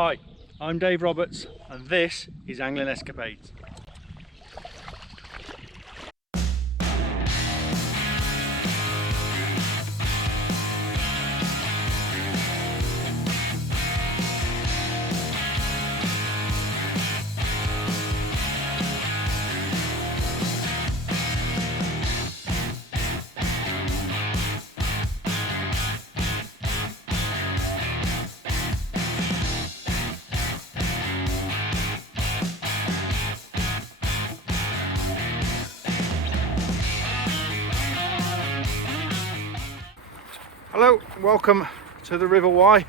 Hi, I'm Dave Roberts and this is Angling Escapades. Hello, welcome to the River Wye,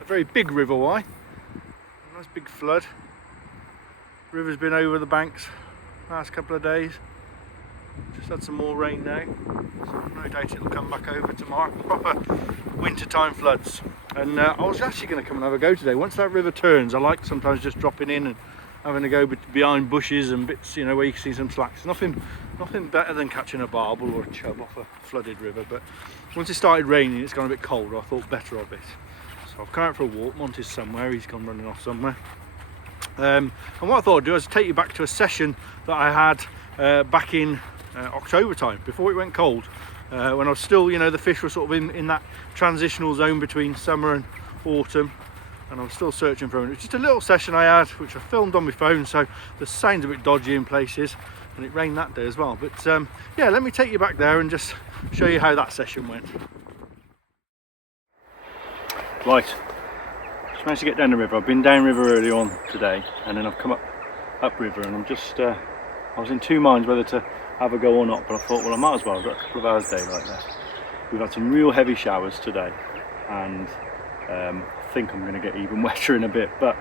a very big River Wye, nice big flood. River's been over the banks last couple of days, just had some more rain now, so no doubt it'll come back over tomorrow. Proper winter time floods. And I was actually going to come and have a go today. Once that river turns, I like sometimes just dropping in and having a go behind bushes and bits, you know, where you can see some slacks. Nothing better than catching a barbel or a chub off a flooded river. But once it started raining, it's gone a bit colder. I thought better of it, so I've come out for a walk. Monty's somewhere, he's gone running off somewhere. And what I thought I'd do is take you back to a session that I had back in October time, before it went cold, when I was still, you know, the fish were sort of in that transitional zone between summer and autumn, and I was still searching for them. It was just a little session I had, which I filmed on my phone, so the sound's a bit dodgy in places, and it rained that day as well. But yeah, let me take you back there and just show you how that session went. Right, just managed to get down the river. I've been down river early on today, and then I've come up river, and I'm just I was in two minds whether to have a go or not, but I thought, well, I might as well. I've got a couple of hours daylight left. We've had some real heavy showers today, and I think I'm going to get even wetter in a bit, but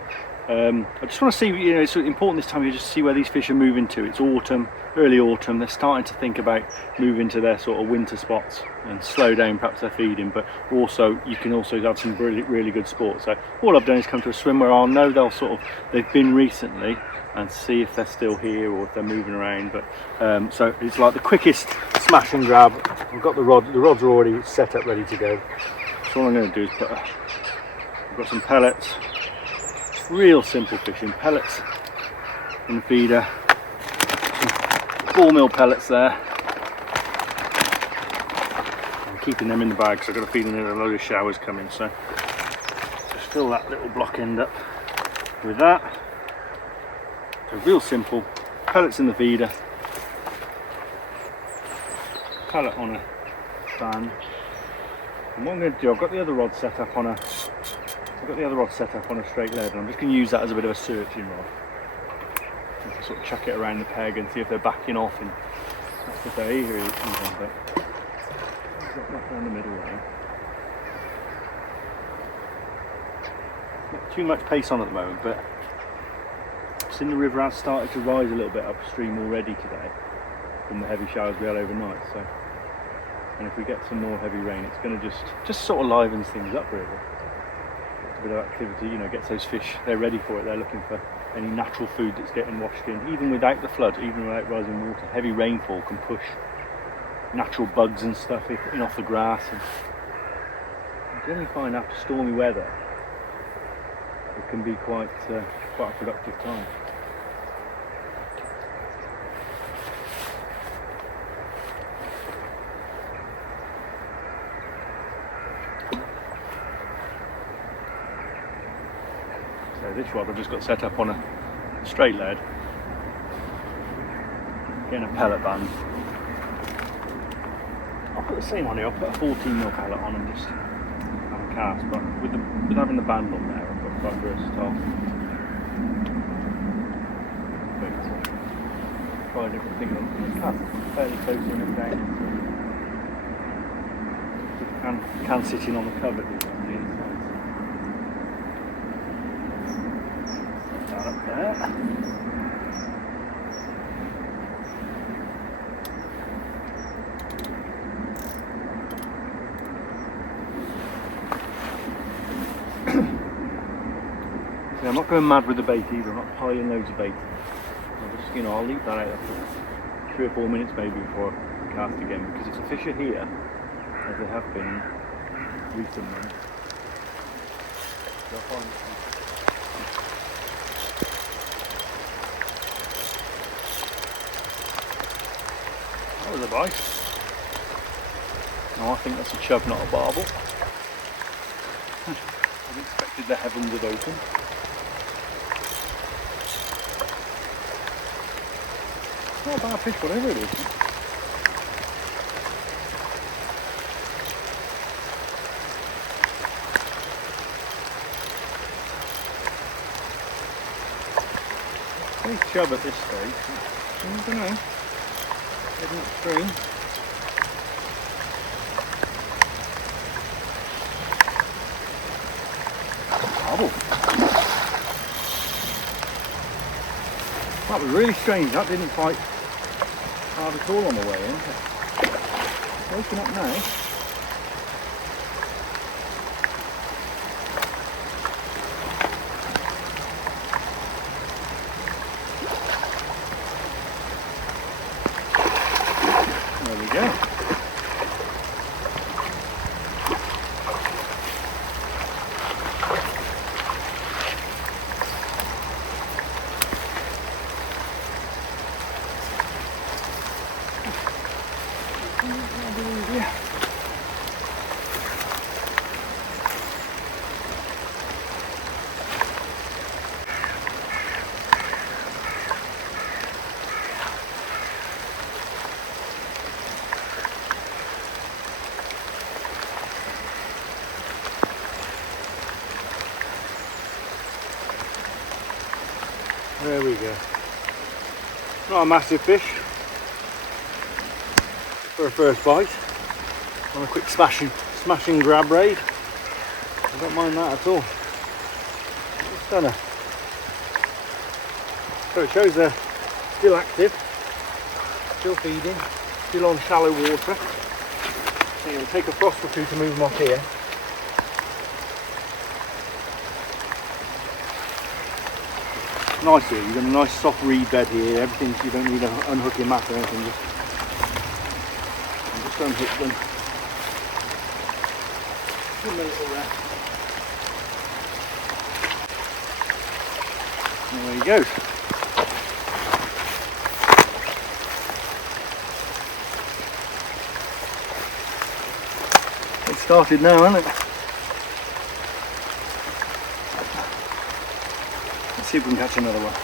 I just want to see, you know, it's important this time of year just to see where these fish are moving to. It's autumn, early autumn, they're starting to think about moving to their sort of winter spots and slow down perhaps their feeding, but also you can also have some really good sport. So all I've done is come to a swim where I'll know they've been recently, and see if they're still here or if they're moving around. But so it's like the quickest smash and grab. I've got the rods are already set up ready to go, so all I'm going to do is I've got some pellets, real simple fishing, pellets in the feeder, some ball mill pellets there. I'm keeping them in the bag because I've got a feeling there's a load of showers coming, so just fill that little block end up with that. So real simple, pellets in the feeder, pellet on a band. And what I'm going to do, I've got the other rod set up on a straight lead, and I'm just going to use that as a bit of a searching rod. And just sort of chuck it around the peg and see if they're backing off, and that's the day here. But drop that down the middle there. Not too much pace on at the moment, but I've seen the river has started to rise a little bit upstream already today from the heavy showers we had overnight. So, and if we get some more heavy rain, it's going to just sort of livens things up really. A bit of activity, you know, gets those fish, they're ready for it, they're looking for any natural food that's getting washed in. Even without the flood, even without rising water, heavy rainfall can push natural bugs and stuff in off the grass, and you generally find after stormy weather it can be quite a productive time. So this rod I've just got set up on a straight lead, getting a pellet band. I'll put the same on here, I'll put a 14mm pellet on and just have a cast, but with having the band on there I've got quite versatile. Try a different thing on fairly close in and down. You can sit in on the cover on the inside. That up there. I'm not going mad with the bait either, I'm not piling loads of bait. I'll just, you know, I'll leave that out for 3 or 4 minutes maybe before I cast again, because if the fish are here, as they have been recently, They'll find it. That was a bite. No, I think that's a chub, not a barbel. I'd expected the heavens would open. Not a bad fish, whatever it is. Nice chub at this stage. I don't know. Heading upstream. Barbel. That was really strange. That didn't fight hard at all on the way in. It's waking up now. There we go. There we go. Not a massive fish for a first bite. On a quick smashing grab raid. I don't mind that at all. Stunner. So it shows they're still active, still feeding, still on shallow water. So it'll take a frost or two to move them off here. Nice here, you've got a nice soft reed bed here, everything, so you don't need to unhook your mat or anything, just unhook them. Give them a little rest. And there he goes. It started now, hasn't it? Let's see if we can catch another one.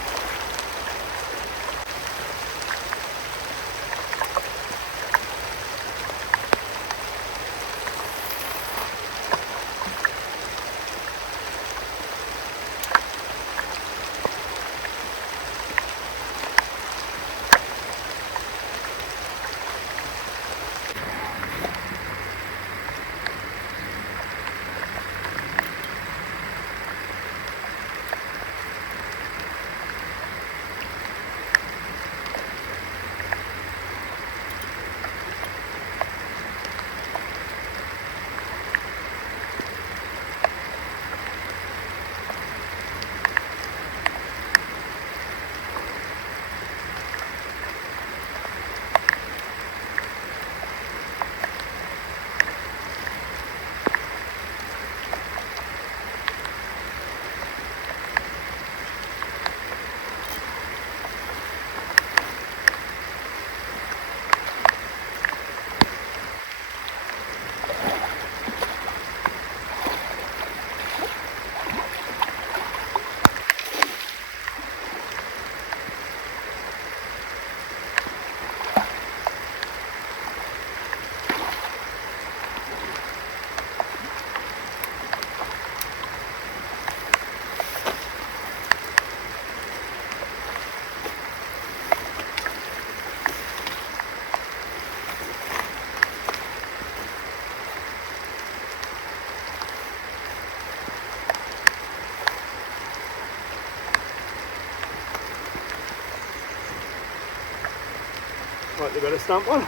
Slightly better stamp one.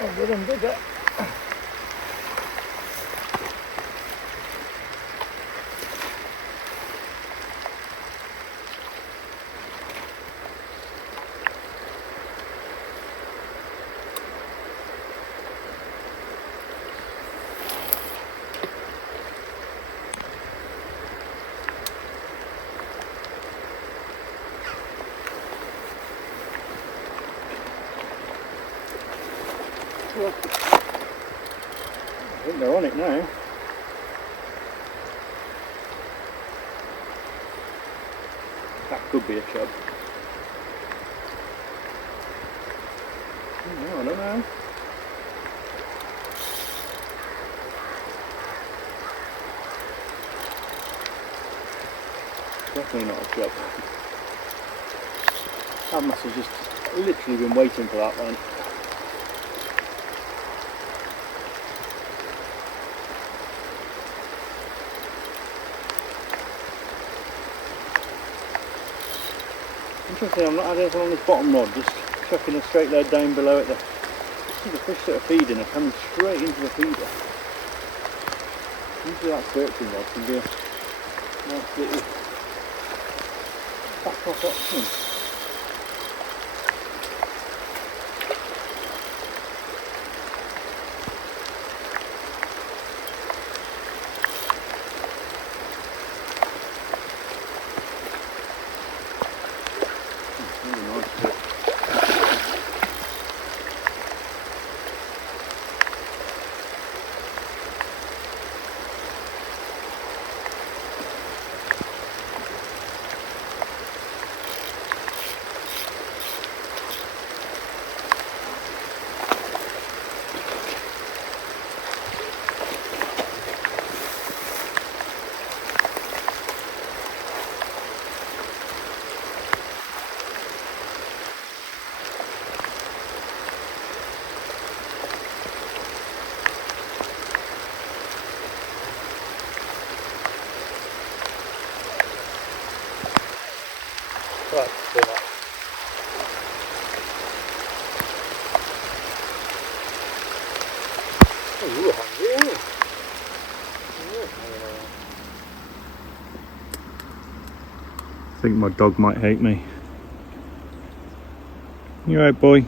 Oh, good and bigger. I think they're on it now. That could be a chub. No, I don't know. Definitely not a chub. That must have just literally been waiting for that then. Interesting, I'm not having anything on this bottom rod, just chucking a straight lead down below it there. See the fish that are feeding are coming straight into the feeder. Usually that searching rod can be a nice little back-off option. Really nice fish. Right, do that. Oh, you were hungry, weren't you? I think my dog might hate me. You alright, boy?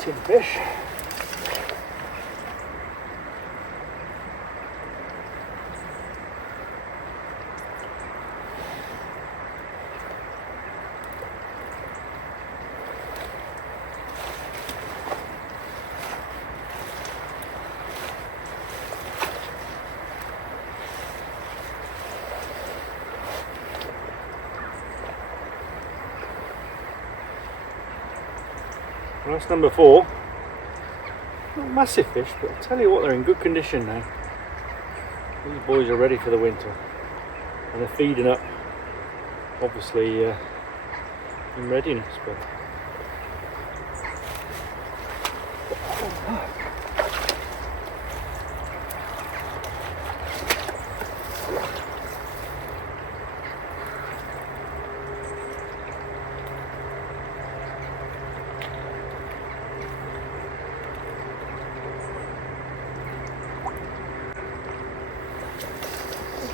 Tin fish. Well, that's number 4. Not massive fish, but I'll tell you what, they're in good condition now. These boys are ready for the winter, and they're feeding up, obviously in readiness. But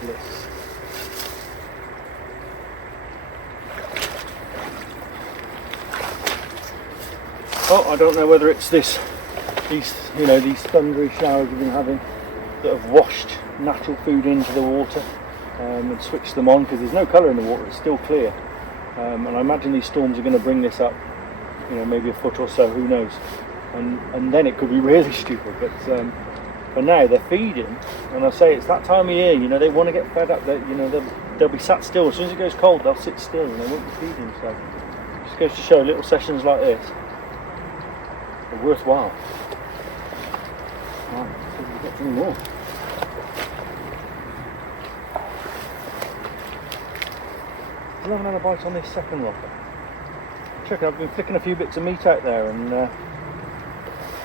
ridiculous. Oh, I don't know whether it's these thundery showers we've been having that have washed natural food into the water and switched them on, because there's no colour in the water, it's still clear. And I imagine these storms are going to bring this up, maybe a foot or so, who knows. And then it could be really stupid, but for now they're feeding, and I say it's that time of year, they want to get fed up, they'll be sat still. As soon as it goes cold, they'll sit still and they won't be feeding, so it just goes to show little sessions like this are worthwhile. Right, so we'll get some more. I haven't had a bite on this second rock. I've been flicking a few bits of meat out there and not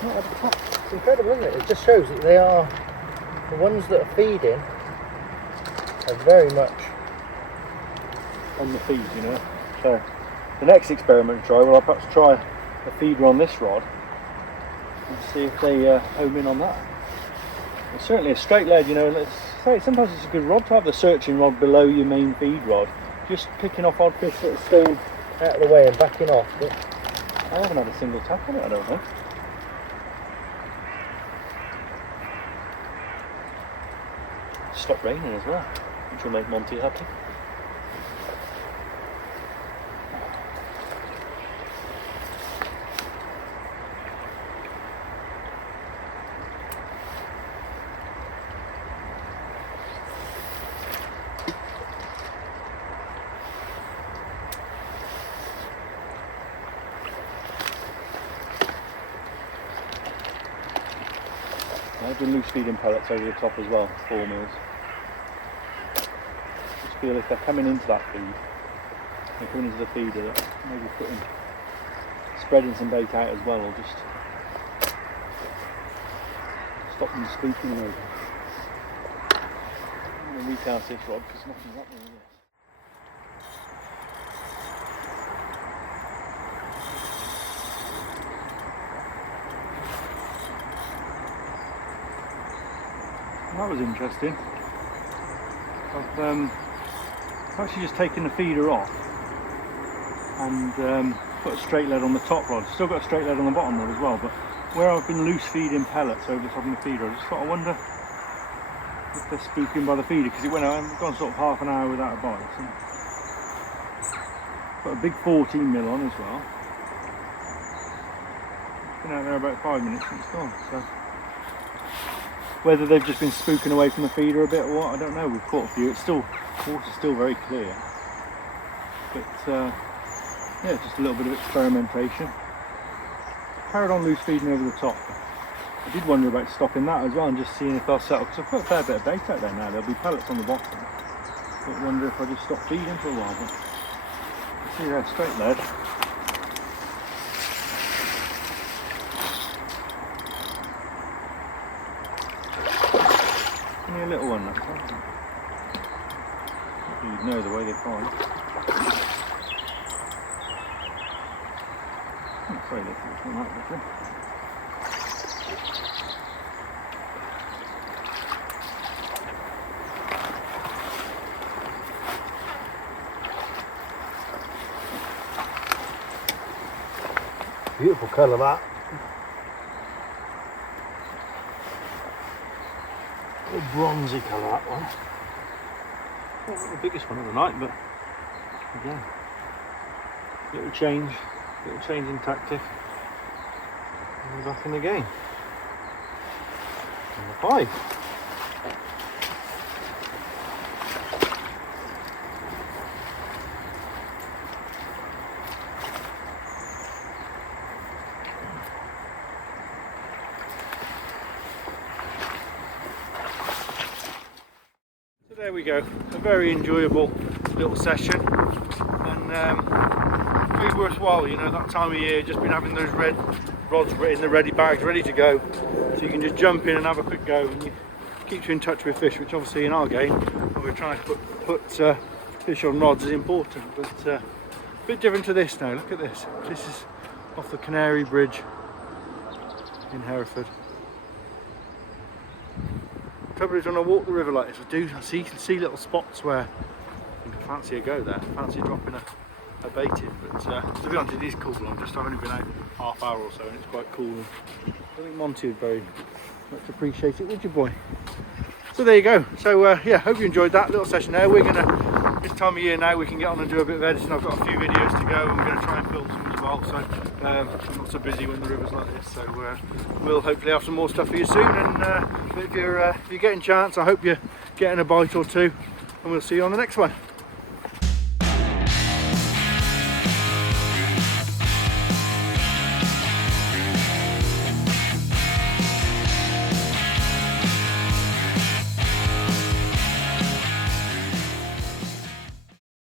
had a top. It's incredible, isn't it? It just shows that they are, the ones that are feeding are very much on the feed, So the next experiment to try, I'll perhaps try a feeder on this rod and see if they home in on that. It's certainly a straight lead, let's say sometimes it's a good rod to have the searching rod below your main feed rod, just picking off odd fish that are staying out of the way and backing off. But I haven't had a single tap on it, I don't think. Stopped raining as well, which will make Monty happy. I've been loose feeding pellets over the top as well, 4 mils. Just feel if they're coming into that feed, they're coming into the feeder, that maybe spreading some bait out as well, or just stop them spooking over. I'm going to recast this rod because nothing's happening with this. That was interesting. I've actually just taken the feeder off and put a straight lead on the top rod. Still got a straight lead on the bottom rod as well, but where I've been loose feeding pellets over the top of the feeder, I just thought, I wonder if they're spooking by the feeder, because it went out, I've gone sort of half an hour without a bite. So put a big 14 mil on as well. It's been out there about 5 minutes and it's gone. So whether they've just been spooking away from the feeder a bit or what, I don't know. We've caught a few. It's still, water's still very clear. But yeah, just a little bit of experimentation. Carried on loose feeding over the top. I did wonder about stopping that as well and just seeing if they'll settle, because I've put a fair bit of bait out there now. There'll be pellets on the bottom. But I wonder if I just stop feeding for a while. But you see there, straight lead. Only a little one that time. You'd know the way they find. It's very little, it's not that little. beautiful colour that. A bronzy colour that one. Not the biggest one of the night, but again, little change in tactic. And we're back in the game. Number 5. There we go, a very enjoyable little session, and really worthwhile, you know, that time of year, just been having those red rods in the ready bags ready to go, so you can just jump in and have a quick go, and it keeps you in touch with fish, which obviously in our game, when we're trying to put fish on rods, is important, but a bit different to this now. Look at this, this is off the Canary Bridge in Hereford. trouble is when I walk the river like this, I see little spots where I think I fancy a go there, fancy dropping a bait in, but to be honest it is cool. I've only been out half hour or so and it's quite cool. I think Monty would very much appreciate it, would you, boy? So there you go. So yeah, hope you enjoyed that little session there. We're gonna, this time of year now, we can get on and do a bit of editing. I've got a few videos to go and we're going to try and film some as well, so I'm not so busy when the river's like this, so we'll hopefully have some more stuff for you soon. And if you're getting a chance, I hope you're getting a bite or two, and we'll see you on the next one.